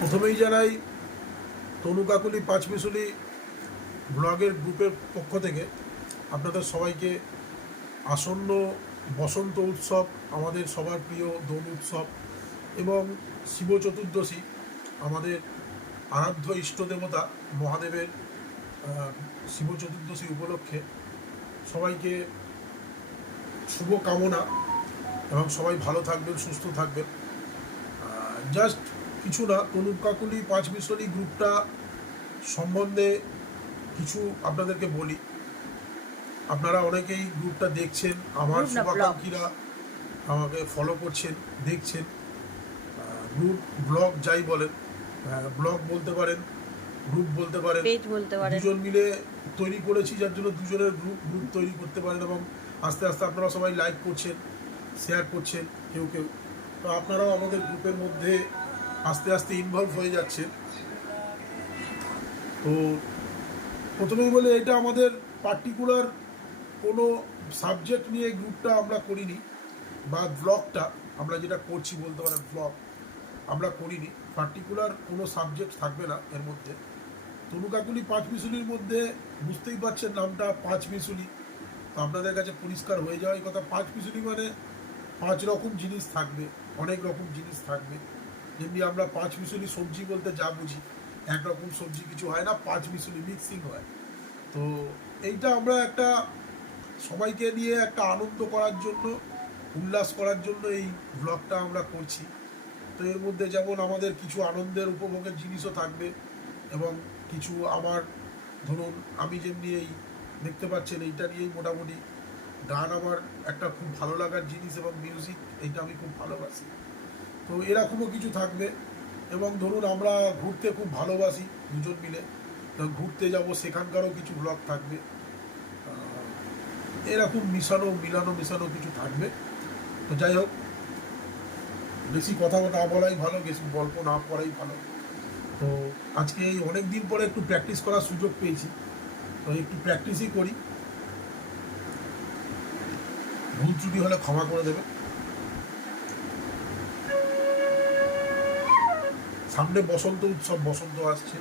প্রথমেই জানাই তনু কাকুলি পাঁচমিশুলি ব্লগের গ্রুপের পক্ষ থেকে আপনাদের সবাইকে আসন্ন বসন্ত উৎসব, আমাদের সবার প্রিয় দোল উৎসব এবং শিব চতুর্দশী, আমাদের আরাধ্য ইষ্ট দেবতা মহাদেবের শিব চতুর্দশী উপলক্ষে সবাইকে শুভ কামনা এবং সবাই ভালো থাকবেন, সুস্থ থাকবেন। জাস্ট কিছু না তনুপ কাকুলি পাঁচ মিশরি গ্রুপটা সম্বন্ধে কিছু আপনাদেরকে বলি। আপনারা অনেকেই গ্রুপটা দেখছেন আমার. শুভাকাঙ্ক্ষীরা আমাকে ফলো করছেন দেখছেন। গ্রুপ ব্লগ যাই বলেন ব্লগ বলতে পারেন গ্রুপ বলতে পারেন দুজন মিলে তৈরি করেছি যার জন্য দুজনের গ্রুপ গ্রুপ তৈরি করতে পারেন এবং আস্তে আস্তে আপনারা সবাই লাইক করছেন শেয়ার করছেন কেউ কেউ। তো আপনারাও আমাদের গ্রুপের মধ্যে আস্তে আস্তে ইনভলভ হয়ে যাচ্ছে। তো প্রথমেই বলে এটা আমাদের পার্টিকুলার কোনো সাবজেক্ট নিয়ে গ্রুপটা আমরা করিনি, বা ব্লগটা আমরা যেটা করছি বলতে পারেন ব্লগ আমরা করিনি। পার্টিকুলার কোনো সাবজেক্ট থাকবে না এর মধ্যে। তনুকাকুলি পাঁচ মিশুলির মধ্যে বুঝতেই পারছেন নামটা, পাঁচ মিশুলি। তো আপনাদের কাছে পরিষ্কার হয়ে যাওয়া এই কথা। পাঁচ মিশুলি মানে পাঁচ রকম জিনিস থাকবে, অনেক রকম জিনিস থাকবে। যেমনি আমরা পাঁচ মিশুলি সবজি বলতে যা বুঝি, একরকম সবজি কিছু হয় না, পাঁচ মিশুলি মিক্সিং হয়। তো এইটা আমরা একটা সবাইকে নিয়ে একটা আনন্দ করার জন্য, উল্লাস করার জন্য এই ব্লগটা আমরা করছি। তো এর মধ্যে যেমন আমাদের কিছু আনন্দের উপভোগের জিনিসও থাকবে এবং কিছু আমার, ধরুন আমি যেমনি এই দেখতে পাচ্ছেন এইটা নিয়েই মোটামুটি গান আমার একটা খুব ভালো লাগার জিনিস এবং মিউজিক এইটা আমি খুব ভালোবাসি। তো এরকমও কিছু থাকবে। এবং ধরুন আমরা ঘুরতে খুব ভালোবাসি দুজন মিলে। ঘুরতে যাব, সেখানকারও কিছু ব্লগ থাকবে। এরকম মিশানো, মিলানো, মিশানো কিছু থাকবে। তো যাই হোক, বেশি কথা না বলাই ভালো, বেশি গল্প না করাই ভালো। তো আজকে এই অনেক দিন পরে একটু প্র্যাকটিস করার সুযোগ পেয়েছি। তো একটু প্র্যাকটিসই করি। ভুল ত্রুটি হলে ক্ষমা করে দেবে সামনে বসন্ত উৎসব বসন্ত আসছে।